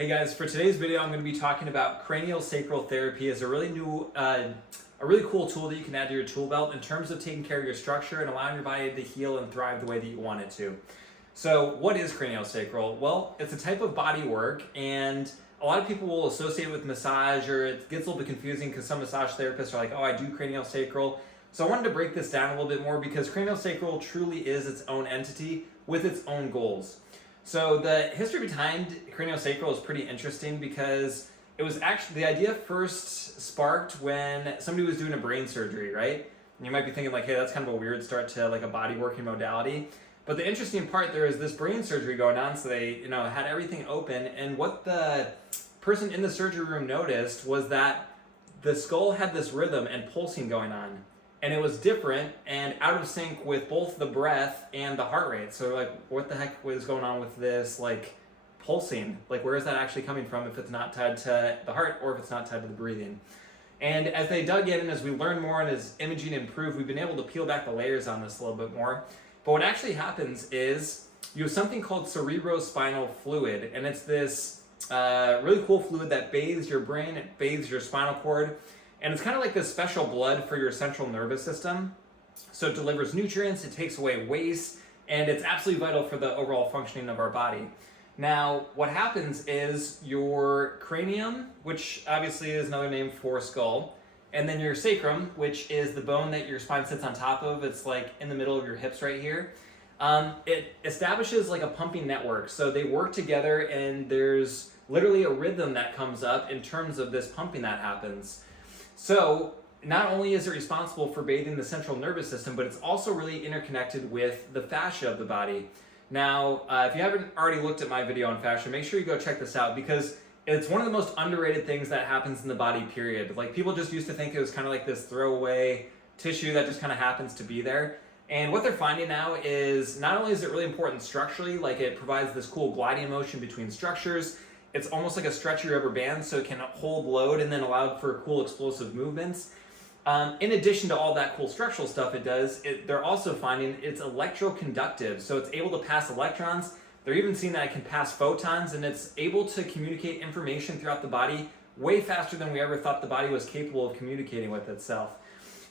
Hey guys, for today's video, I'm going to be talking about craniosacral therapy as a really cool tool that you can add to your tool belt in terms of taking care of your structure and allowing your body to heal and thrive the way that you want it to. So what is craniosacral? Well, it's a type of body work, and a lot of people will associate it with massage, or it gets a little bit confusing because some massage therapists are like, oh, I do craniosacral. So I wanted to break this down a little bit more because craniosacral truly is its own entity with its own goals. So the history behind craniosacral is pretty interesting because it was actually, the idea first sparked when somebody was doing a brain surgery, right? And you might be thinking like, hey, that's kind of a weird start to like a body working modality. But the interesting part there is this brain surgery going on, so they had everything open, and what the person in the surgery room noticed was that the skull had this rhythm and pulsing going on. And it was different and out of sync with both the breath and the heart rate. So like, what the heck was going on with this like pulsing? Like, where is that actually coming from if it's not tied to the heart or if it's not tied to the breathing? And as they dug in and as we learned more and as imaging improved, we've been able to peel back the layers on this a little bit more. But what actually happens is you have something called cerebrospinal fluid, and it's this really cool fluid that bathes your brain, it bathes your spinal cord. And it's kind of like this special blood for your central nervous system. So it delivers nutrients, it takes away waste, and it's absolutely vital for the overall functioning of our body. Now, what happens is your cranium, which obviously is another name for skull, and then your sacrum, which is the bone that your spine sits on top of. It's like in the middle of your hips right here. It establishes like a pumping network. So they work together, and there's literally a rhythm that comes up in terms of this pumping that happens. So not only is it responsible for bathing the central nervous system, but it's also really interconnected with the fascia of the body. Now, if you haven't already looked at my video on fascia, make sure you go check this out because it's one of the most underrated things that happens in the body, period. Like, people just used to think it was kind of like this throwaway tissue that just kind of happens to be there. And what they're finding now is not only is it really important structurally, like it provides this cool gliding motion between structures, it's almost like a stretchy rubber band, so it can hold load and then allow for cool explosive movements. In addition to all that cool structural stuff it does, they're also finding it's electroconductive, so it's able to pass electrons. They're even seeing that it can pass photons, and it's able to communicate information throughout the body way faster than we ever thought the body was capable of communicating with itself.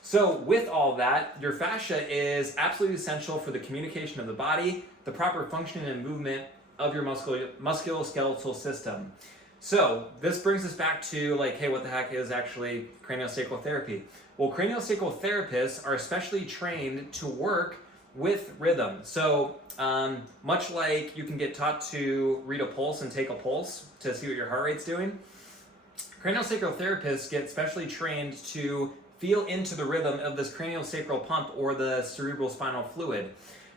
So with all that, your fascia is absolutely essential for the communication of the body, the proper functioning and movement of your musculoskeletal system. So this brings us back to like, hey, what the heck is actually craniosacral therapy? Well, craniosacral therapists are especially trained to work with rhythm. So much like you can get taught to read a pulse and take a pulse to see what your heart rate's doing, craniosacral therapists get specially trained to feel into the rhythm of this craniosacral pump or the cerebrospinal fluid.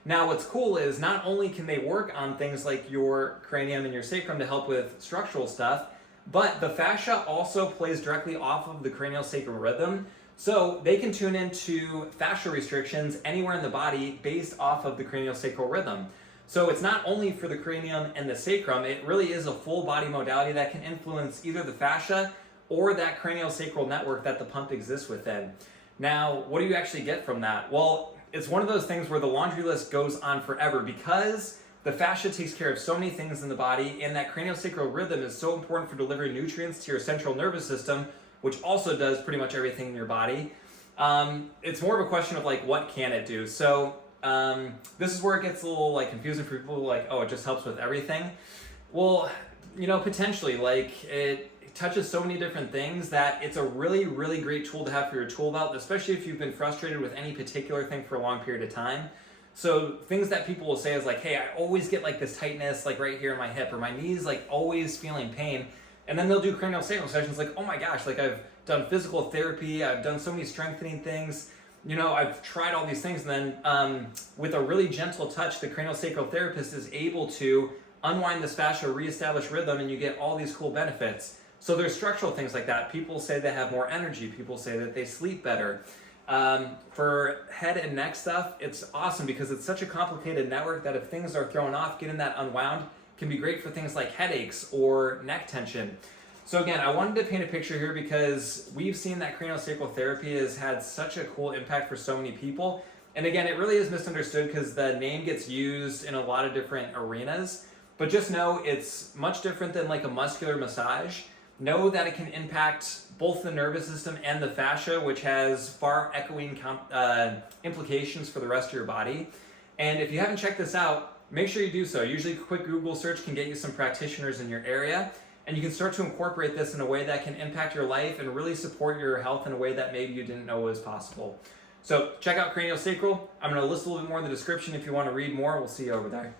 Now, what's cool is not only can they work on things like your cranium and your sacrum to help with structural stuff, but the fascia also plays directly off of the craniosacral rhythm. So they can tune into fascial restrictions anywhere in the body based off of the craniosacral rhythm. So it's not only for the cranium and the sacrum, it really is a full body modality that can influence either the fascia or that craniosacral network that the pump exists within. Now, what do you actually get from that? Well, it's one of those things where the laundry list goes on forever because the fascia takes care of so many things in the body, and that craniosacral rhythm is so important for delivering nutrients to your central nervous system, which also does pretty much everything in your body. It's more of a question of like, what can it do? So this is where it gets a little like confusing for people like, oh, it just helps with everything. Well, potentially, like it touches so many different things that it's a really, really great tool to have for your tool belt, especially if you've been frustrated with any particular thing for a long period of time. So things that people will say is like, hey, I always get like this tightness like right here in my hip, or my knees like always feeling pain. And then they'll do craniosacral sessions like, oh my gosh, like I've done physical therapy, I've done so many strengthening things, I've tried all these things. And then with a really gentle touch, the craniosacral therapist is able to unwind this fascia, reestablish rhythm, and you get all these cool benefits. So there's structural things like that. People say they have more energy. People say that they sleep better. For head and neck stuff, it's awesome because it's such a complicated network that if things are thrown off, getting that unwound can be great for things like headaches or neck tension. So again, I wanted to paint a picture here because we've seen that craniosacral therapy has had such a cool impact for so many people. And again, it really is misunderstood because the name gets used in a lot of different arenas. but just know it's much different than like a muscular massage. Know that it can impact both the nervous system and the fascia, which has far echoing implications for the rest of your body. And if you haven't checked this out, make sure you do so. Usually a quick Google search can get you some practitioners in your area, and you can start to incorporate this in a way that can impact your life and really support your health in a way that maybe you didn't know was possible. So check out Craniosacral. I'm going to list a little bit more in the description if you want to read more. We'll see you over there.